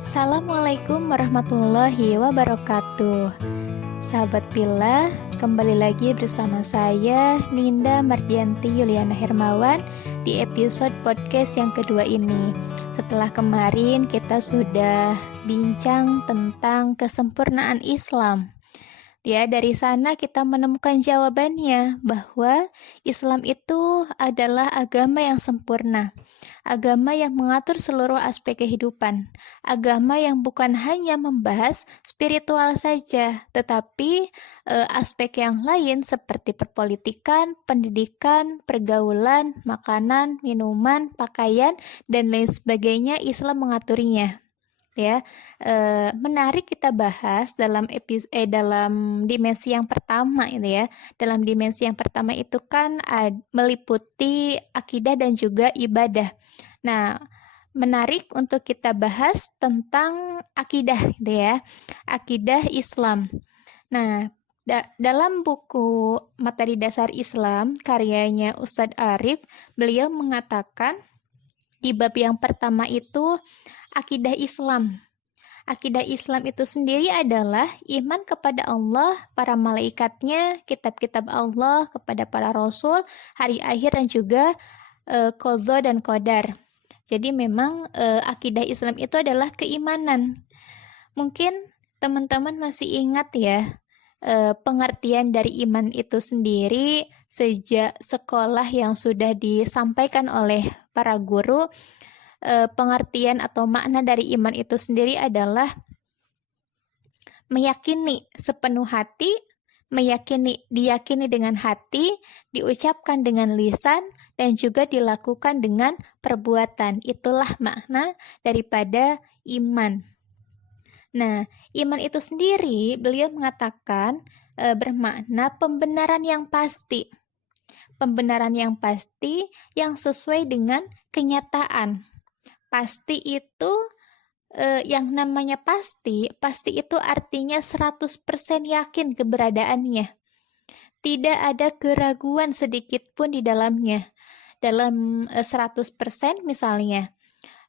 Assalamualaikum warahmatullahi wabarakatuh. Sahabat Pila, kembali lagi bersama saya Ninda Mardianti Yuliana Hermawan di episode podcast yang kedua ini. Setelah kemarin kita sudah bincang tentang kesempurnaan Islam. Ya, dari sana kita menemukan jawabannya bahwa Islam itu adalah agama yang sempurna. Agama yang mengatur seluruh aspek kehidupan. Agama yang bukan hanya membahas spiritual saja, tetapi aspek yang lain seperti perpolitikan, pendidikan, pergaulan, makanan, minuman, pakaian, dan lain sebagainya Islam mengaturnya. Ya, menarik kita bahas dalam dalam dimensi yang pertama ini ya. Dalam dimensi yang pertama itu kan meliputi akidah dan juga ibadah. Nah, menarik untuk kita bahas tentang akidah gitu ya. Akidah Islam. Nah, dalam buku Materi Dasar Islam karyanya Ustadz Arif, beliau mengatakan di bab yang pertama itu akidah Islam. Akidah Islam itu sendiri adalah iman kepada Allah, para malaikatnya, kitab-kitab Allah, kepada para rasul, hari akhir dan juga qadha dan qadar. Jadi memang akidah Islam itu adalah keimanan. Mungkin teman-teman masih ingat ya pengertian dari iman itu sendiri sejak sekolah yang sudah disampaikan oleh para guru. Pengertian atau makna dari iman itu sendiri adalah meyakini sepenuh hati, diyakini dengan hati, diucapkan dengan lisan, dan juga dilakukan dengan perbuatan. Itulah makna daripada iman. Nah, iman itu sendiri beliau mengatakan bermakna pembenaran yang pasti. Pembenaran yang pasti yang sesuai dengan kenyataan. Pasti itu yang namanya pasti itu artinya 100% yakin keberadaannya. Tidak ada keraguan sedikit pun di dalamnya. Dalam 100% misalnya.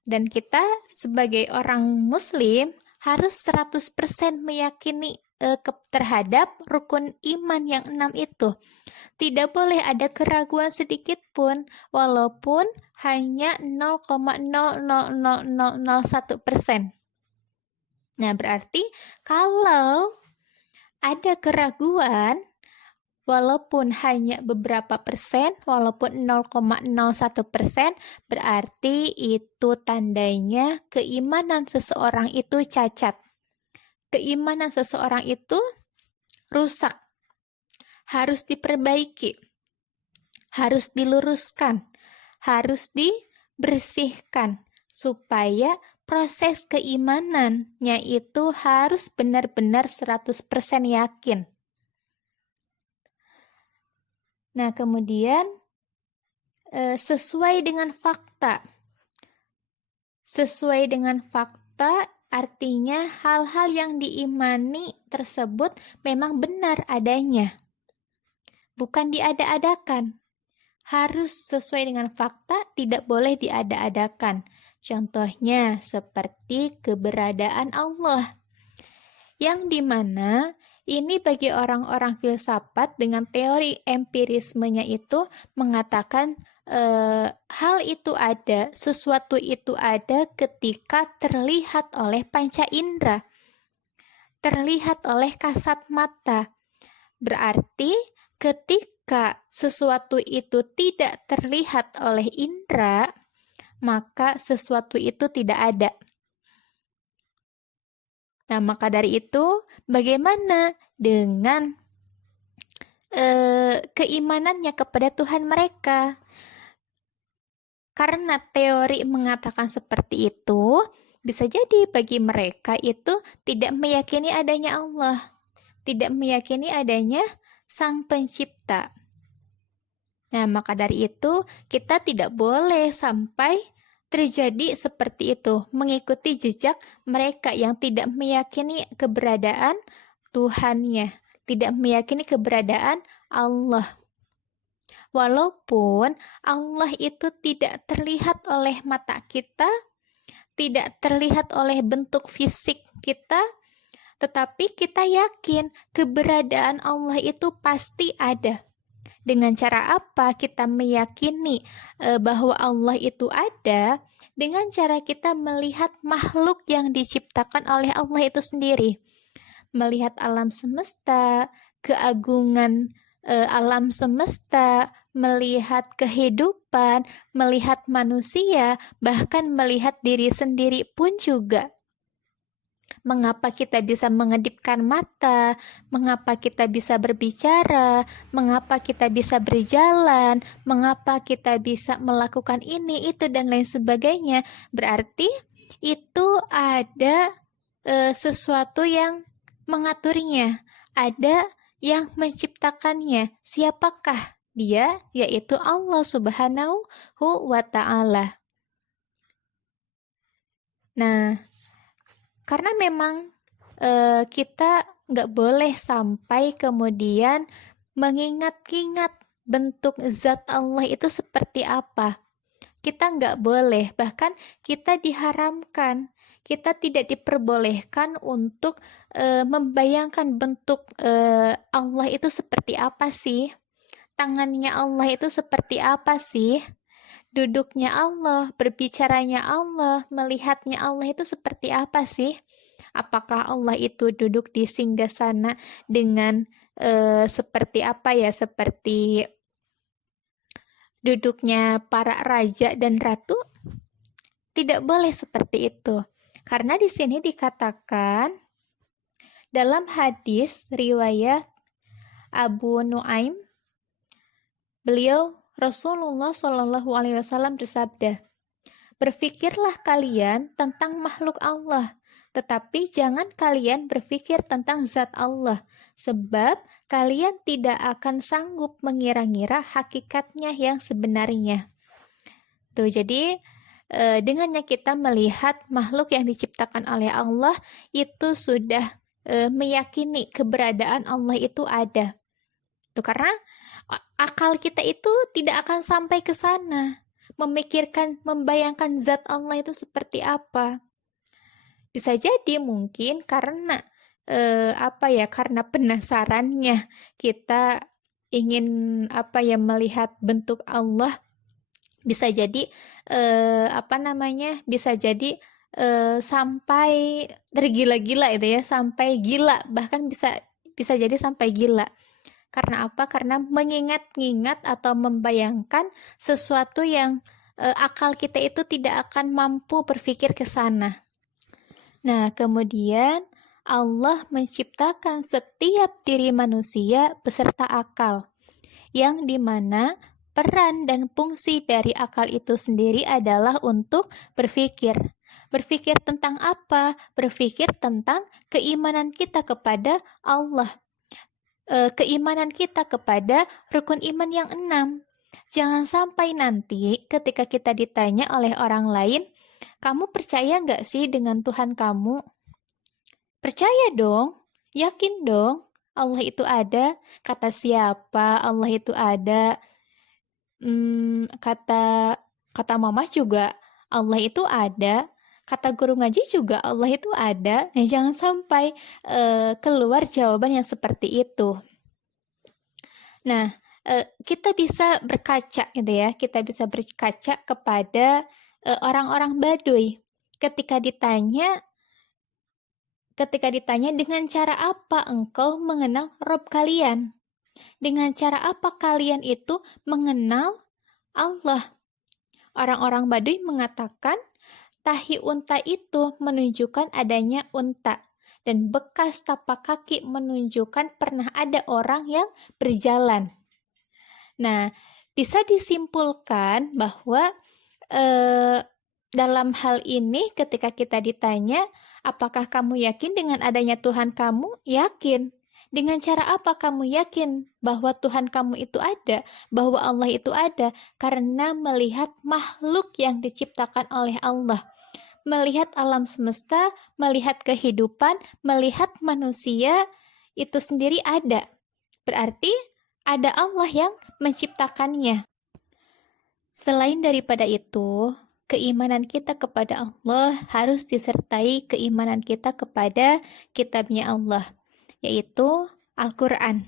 Dan kita sebagai orang muslim harus 100% meyakini terhadap rukun iman yang 6 itu. Tidak boleh ada keraguan sedikit pun, walaupun hanya 0,00001%. Nah, berarti kalau ada keraguan, walaupun hanya beberapa persen, walaupun 0,01%, berarti itu tandanya keimanan seseorang itu cacat. Keimanan seseorang itu rusak. Harus diperbaiki, harus diluruskan, harus dibersihkan, supaya proses keimanannya itu harus benar-benar 100% yakin. Nah, kemudian sesuai dengan fakta. Sesuai dengan fakta artinya hal-hal yang diimani tersebut memang benar adanya. Bukan diada-adakan. Harus sesuai dengan fakta, tidak boleh diada-adakan. Contohnya seperti keberadaan Allah. Yang dimana ini bagi orang-orang filsafat dengan teori empirismenya itu mengatakan hal itu ada, sesuatu itu ada ketika terlihat oleh panca indera. Terlihat oleh kasat mata. Berarti ketika sesuatu itu tidak terlihat oleh indera, maka sesuatu itu tidak ada. Nah, maka dari itu, bagaimana dengan keimanannya kepada Tuhan mereka? Karena teori mengatakan seperti itu, bisa jadi bagi mereka itu tidak meyakini adanya Allah, tidak meyakini adanya Sang Pencipta. Nah, maka dari itu kita tidak boleh sampai terjadi seperti itu, mengikuti jejak mereka yang tidak meyakini keberadaan Tuhannya, tidak meyakini keberadaan Allah. Walaupun Allah itu tidak terlihat oleh mata kita, tidak terlihat oleh bentuk fisik kita, tetapi kita yakin keberadaan Allah itu pasti ada. Dengan cara apa kita meyakini bahwa Allah itu ada? Dengan cara kita melihat makhluk yang diciptakan oleh Allah itu sendiri. Melihat alam semesta, keagungan alam semesta, melihat kehidupan, melihat manusia, bahkan melihat diri sendiri pun juga. Mengapa kita bisa mengedipkan mata, mengapa kita bisa berbicara, mengapa kita bisa berjalan, mengapa kita bisa melakukan ini, itu, dan lain sebagainya. Berarti itu ada sesuatu yang mengaturnya, ada yang menciptakannya. Siapakah dia? Yaitu Allah Subhanahu wa Ta'ala. Nah, karena memang kita nggak boleh sampai kemudian mengingat-ingat bentuk zat Allah itu seperti apa. Kita nggak boleh, bahkan kita diharamkan. Kita tidak diperbolehkan untuk membayangkan bentuk Allah itu seperti apa sih? Tangannya Allah itu seperti apa sih? Duduknya Allah, berbicaranya Allah, melihatnya Allah itu seperti apa sih? Apakah Allah itu duduk di singgasana dengan seperti apa ya? Seperti duduknya para raja dan ratu? Tidak boleh seperti itu. Karena di sini dikatakan dalam hadis riwayat Abu Nuaim, beliau Rasulullah Shallallahu Alaihi Wasallam bersabda, berpikirlah kalian tentang makhluk Allah, tetapi jangan kalian berpikir tentang zat Allah, sebab kalian tidak akan sanggup mengira-ngira hakikatnya yang sebenarnya. Tuh, jadi dengannya kita melihat makhluk yang diciptakan oleh Allah itu sudah meyakini keberadaan Allah itu ada. Tuh, karena akal kita itu tidak akan sampai ke sana, memikirkan, membayangkan zat Allah itu seperti apa. Bisa jadi mungkin karena karena penasarannya kita ingin melihat bentuk Allah. Bisa jadi bisa jadi sampai tergila-gila itu ya, sampai gila, bahkan bisa jadi sampai gila. Karena apa? Karena mengingat-ingat atau membayangkan sesuatu yang akal kita itu tidak akan mampu berpikir ke sana. Nah, kemudian Allah menciptakan setiap diri manusia beserta akal, yang dimana peran dan fungsi dari akal itu sendiri adalah untuk berpikir. Berpikir tentang apa? Berpikir tentang keimanan kita kepada Allah. Keimanan kita kepada rukun iman yang 6. Jangan sampai nanti ketika kita ditanya oleh orang lain, kamu percaya nggak sih dengan Tuhan kamu? Percaya dong, yakin dong, Allah itu ada. Kata siapa Allah itu ada? Kata mama juga Allah itu ada. Kata guru ngaji juga Allah itu ada. Nah, jangan sampai keluar jawaban yang seperti itu. Nah, kita bisa berkaca gitu ya. Kita bisa berkaca kepada orang-orang Baduy ketika ditanya dengan cara apa engkau mengenal Rob kalian? Dengan cara apa kalian itu mengenal Allah? Orang-orang Baduy mengatakan tahi unta itu menunjukkan adanya unta, dan bekas tapak kaki menunjukkan pernah ada orang yang berjalan. Nah, bisa disimpulkan bahwa dalam hal ini ketika kita ditanya, apakah kamu yakin dengan adanya Tuhan kamu? Yakin. Dengan cara apa kamu yakin bahwa Tuhan kamu itu ada, bahwa Allah itu ada? Karena melihat makhluk yang diciptakan oleh Allah. Melihat alam semesta, melihat kehidupan, melihat manusia, itu sendiri ada. Berarti ada Allah yang menciptakannya. Selain daripada itu, keimanan kita kepada Allah harus disertai keimanan kita kepada kitabnya Allah, yaitu Al-Quran.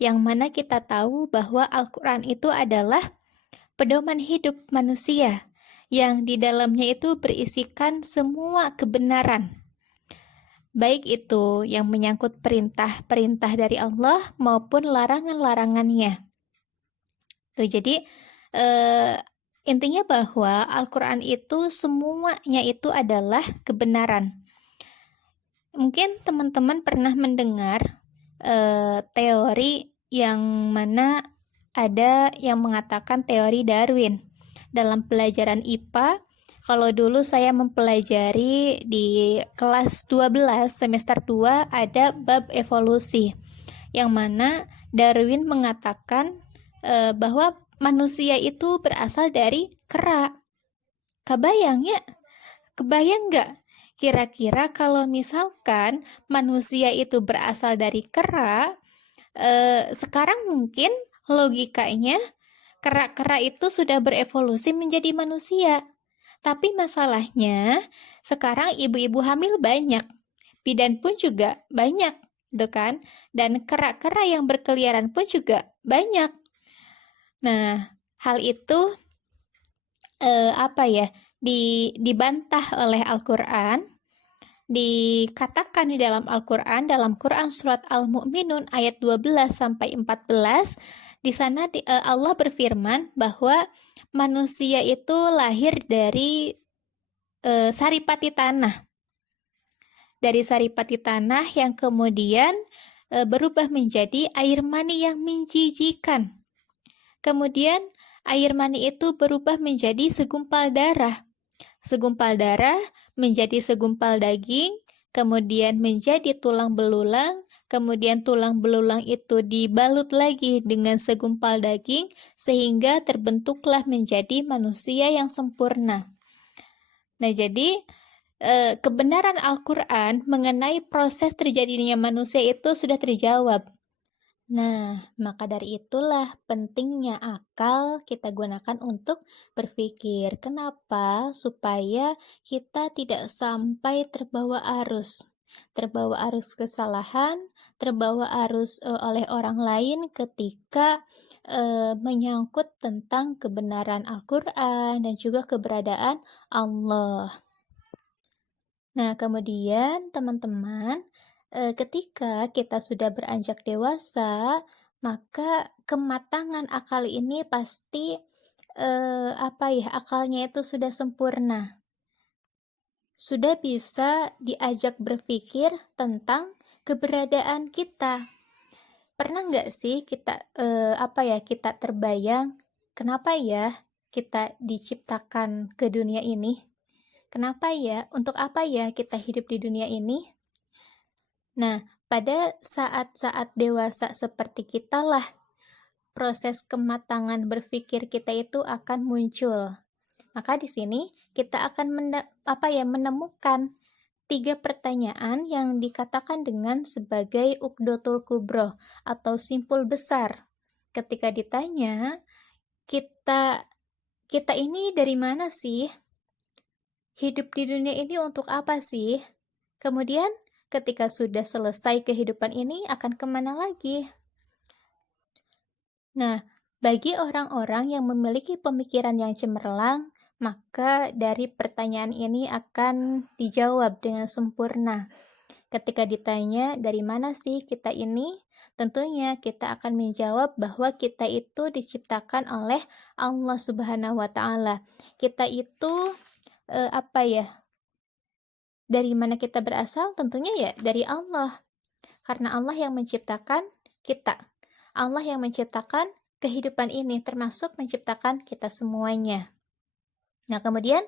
Yang mana kita tahu bahwa Al-Quran itu adalah pedoman hidup manusia yang di dalamnya itu berisikan semua kebenaran. Baik itu yang menyangkut perintah-perintah dari Allah maupun larangan-larangannya. Jadi intinya bahwa Al-Quran itu semuanya itu adalah kebenaran. Mungkin teman-teman pernah mendengar teori yang mana ada yang mengatakan teori Darwin. Dalam pelajaran IPA, kalau dulu saya mempelajari di kelas 12 semester 2 ada bab evolusi, yang mana Darwin mengatakan bahwa manusia itu berasal dari kera. Kebayang nggak? Kira-kira kalau misalkan manusia itu berasal dari kera, sekarang mungkin logikanya kera-kera itu sudah berevolusi menjadi manusia. Tapi masalahnya sekarang ibu-ibu hamil banyak, bidan pun juga banyak, gitu kan? Dan kera-kera yang berkeliaran pun juga banyak. Nah, hal itu dibantah oleh Al-Quran. Dikatakan di dalam Al-Quran, dalam Quran surat Al-Mu'minun ayat 12 sampai 14, di sana Allah berfirman bahwa manusia itu lahir dari saripati tanah. Dari saripati tanah yang kemudian berubah menjadi air mani yang menjijikan. Kemudian air mani itu berubah menjadi segumpal darah. Segumpal darah menjadi segumpal daging, kemudian menjadi tulang belulang, kemudian tulang belulang itu dibalut lagi dengan segumpal daging, sehingga terbentuklah menjadi manusia yang sempurna. Nah, jadi kebenaran Al-Quran mengenai proses terjadinya manusia itu sudah terjawab. Nah, maka dari itulah pentingnya akal kita gunakan untuk berpikir. Kenapa? Supaya kita tidak sampai terbawa arus. Terbawa arus kesalahan, terbawa arus oleh orang lain ketika menyangkut tentang kebenaran Al-Quran dan juga keberadaan Allah. Nah, kemudian teman-teman, ketika kita sudah beranjak dewasa, maka kematangan akal ini pasti akalnya itu sudah sempurna. Sudah bisa diajak berpikir tentang keberadaan kita. Pernah nggak sih kita kita terbayang kenapa ya kita diciptakan ke dunia ini? Kenapa ya? Untuk apa ya kita hidup di dunia ini? Nah, pada saat-saat dewasa seperti kita lah, proses kematangan berpikir kita itu akan muncul. Maka di sini kita akan menemukan 3 pertanyaan yang dikatakan dengan sebagai Uqdatul Kubro atau simpul besar. Ketika ditanya, kita ini dari mana sih? Hidup di dunia ini untuk apa sih? Kemudian ketika sudah selesai kehidupan ini akan kemana lagi? Nah, bagi orang-orang yang memiliki pemikiran yang cemerlang, maka dari pertanyaan ini akan dijawab dengan sempurna. Ketika ditanya dari mana sih kita ini, tentunya kita akan menjawab bahwa kita itu diciptakan oleh Allah Subhanahu wa Ta'ala. Kita itu dari mana kita berasal? Tentunya ya dari Allah. Karena Allah yang menciptakan kita. Allah yang menciptakan kehidupan ini, termasuk menciptakan kita semuanya. Nah, kemudian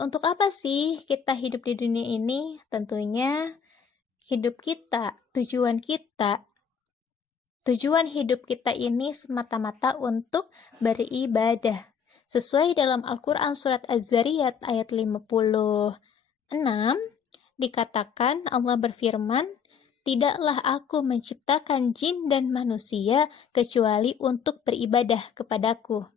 untuk apa sih kita hidup di dunia ini? Tentunya hidup kita, tujuan hidup kita ini semata-mata untuk beribadah. Sesuai dalam Al-Quran surat Az-Zariyat ayat 56, dikatakan Allah berfirman, "Tidaklah aku menciptakan jin dan manusia kecuali untuk beribadah kepadaku."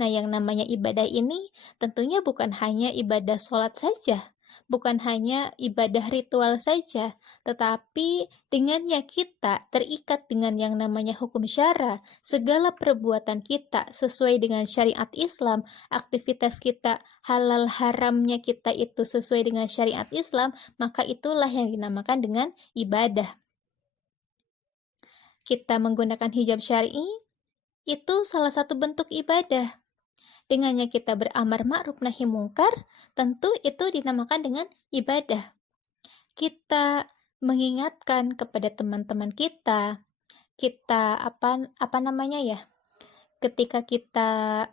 Nah, yang namanya ibadah ini tentunya bukan hanya ibadah sholat saja, bukan hanya ibadah ritual saja, tetapi dengannya kita terikat dengan yang namanya hukum syara, segala perbuatan kita sesuai dengan syariat Islam, aktivitas kita, halal haramnya kita itu sesuai dengan syariat Islam, maka itulah yang dinamakan dengan ibadah. Kita menggunakan hijab syar'i, itu salah satu bentuk ibadah. Dengannya kita beramar ma'ruf nahi mungkar, tentu itu dinamakan dengan ibadah. Kita mengingatkan kepada teman-teman kita, apa namanya ya? Ketika kita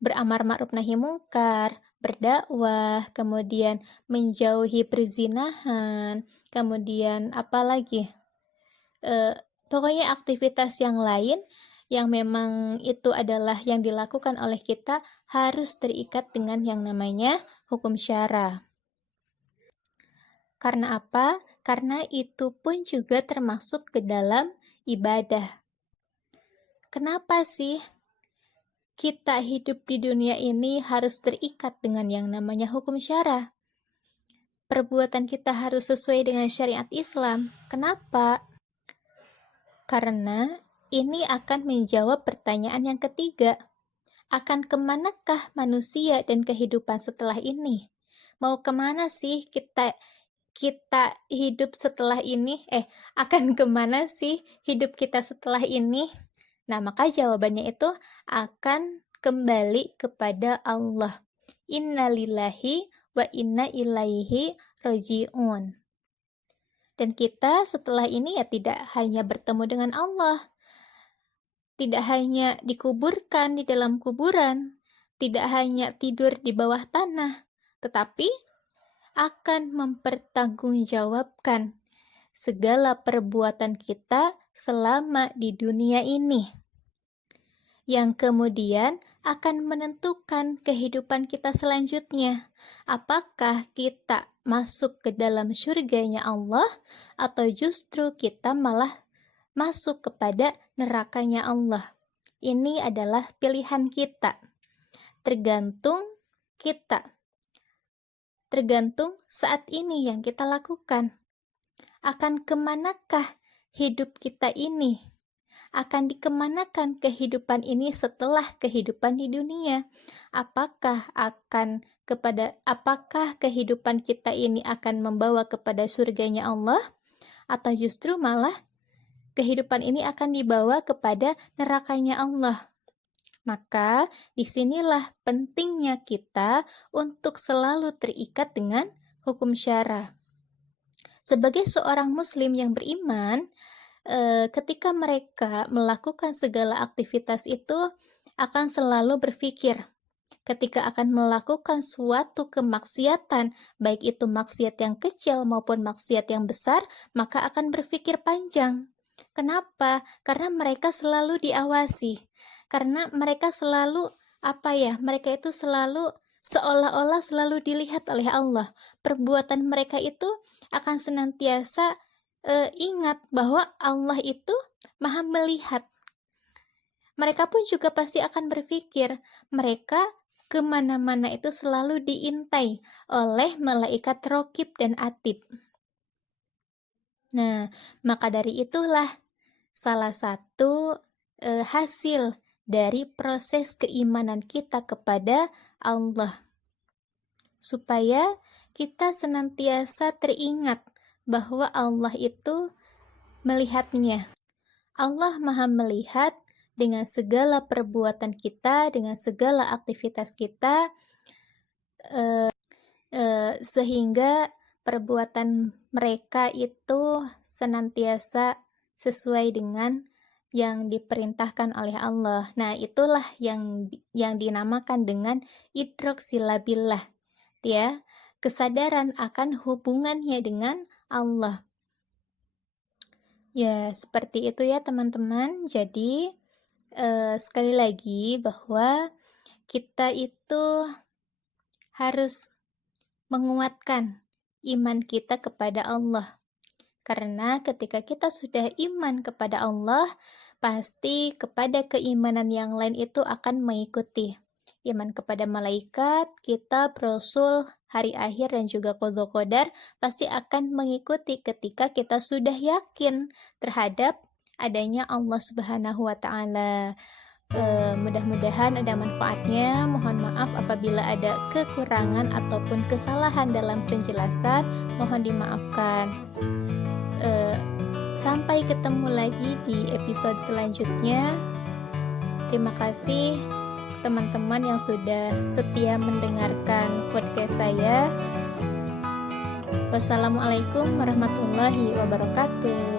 beramar ma'ruf nahi mungkar, berdakwah, kemudian menjauhi perzinahan, kemudian apa lagi? Pokoknya aktivitas yang lain yang memang itu adalah yang dilakukan oleh kita harus terikat dengan yang namanya hukum syara. Karena apa? Karena itu pun juga termasuk ke dalam ibadah. Kenapa sih kita hidup di dunia ini harus terikat dengan yang namanya hukum syara? Perbuatan kita harus sesuai dengan syariat Islam. Kenapa? Karena ini akan menjawab pertanyaan yang ketiga. Akan kemanakah manusia dan kehidupan setelah ini? Mau kemana sih kita hidup setelah ini? Akan kemana sih hidup kita setelah ini? Nah, maka jawabannya itu akan kembali kepada Allah. Inna lillahi wa inna ilaihi roji'un. Dan kita setelah ini ya tidak hanya bertemu dengan Allah, tidak hanya dikuburkan di dalam kuburan, tidak hanya tidur di bawah tanah, tetapi akan mempertanggungjawabkan segala perbuatan kita selama di dunia ini, yang kemudian akan menentukan kehidupan kita selanjutnya. Apakah kita masuk ke dalam surganya Allah, atau justru kita malah masuk kepada nerakanya Allah. Ini adalah pilihan kita. Tergantung kita. Tergantung saat ini yang kita lakukan. Akan kemanakah hidup kita ini? Akan dikemanakan kehidupan ini setelah kehidupan di dunia? Apakah kehidupan kita ini akan membawa kepada surganya Allah? Atau justru malah kehidupan ini akan dibawa kepada nerakanya Allah? Maka disinilah pentingnya kita untuk selalu terikat dengan hukum syara. Sebagai seorang muslim yang beriman, ketika mereka melakukan segala aktivitas itu akan selalu berpikir, ketika akan melakukan suatu kemaksiatan, baik itu maksiat yang kecil maupun maksiat yang besar, maka akan berpikir panjang. Kenapa? Karena mereka selalu diawasi. Karena mereka selalu mereka itu selalu seolah-olah selalu dilihat oleh Allah. Perbuatan mereka itu akan senantiasa ingat bahwa Allah itu Maha melihat. Mereka pun juga pasti akan berpikir, mereka kemana-mana itu selalu diintai oleh malaikat Raqib dan Atid. Nah, maka dari itulah salah satu hasil dari proses keimanan kita kepada Allah, supaya kita senantiasa teringat bahwa Allah itu melihatnya. Allah Maha melihat dengan segala perbuatan kita, dengan segala aktivitas kita, sehingga perbuatan mereka itu senantiasa sesuai dengan yang diperintahkan oleh Allah. Nah, itulah yang dinamakan dengan idrok silabillah, ya, kesadaran akan hubungannya dengan Allah. Ya, seperti itu ya teman-teman. Jadi, sekali lagi bahwa kita itu harus menguatkan iman kita kepada Allah. Karena ketika kita sudah iman kepada Allah, pasti kepada keimanan yang lain itu akan mengikuti. Iman kepada malaikat, kitab, rasul, hari akhir dan juga qada qadar pasti akan mengikuti ketika kita sudah yakin terhadap adanya Allah Subhanahu wa taala. Mudah-mudahan ada manfaatnya. Mohon maaf apabila ada kekurangan ataupun kesalahan dalam penjelasan, mohon dimaafkan. Sampai ketemu lagi di episode selanjutnya. Terima kasih teman-teman yang sudah setia mendengarkan podcast saya. Wassalamualaikum warahmatullahi wabarakatuh.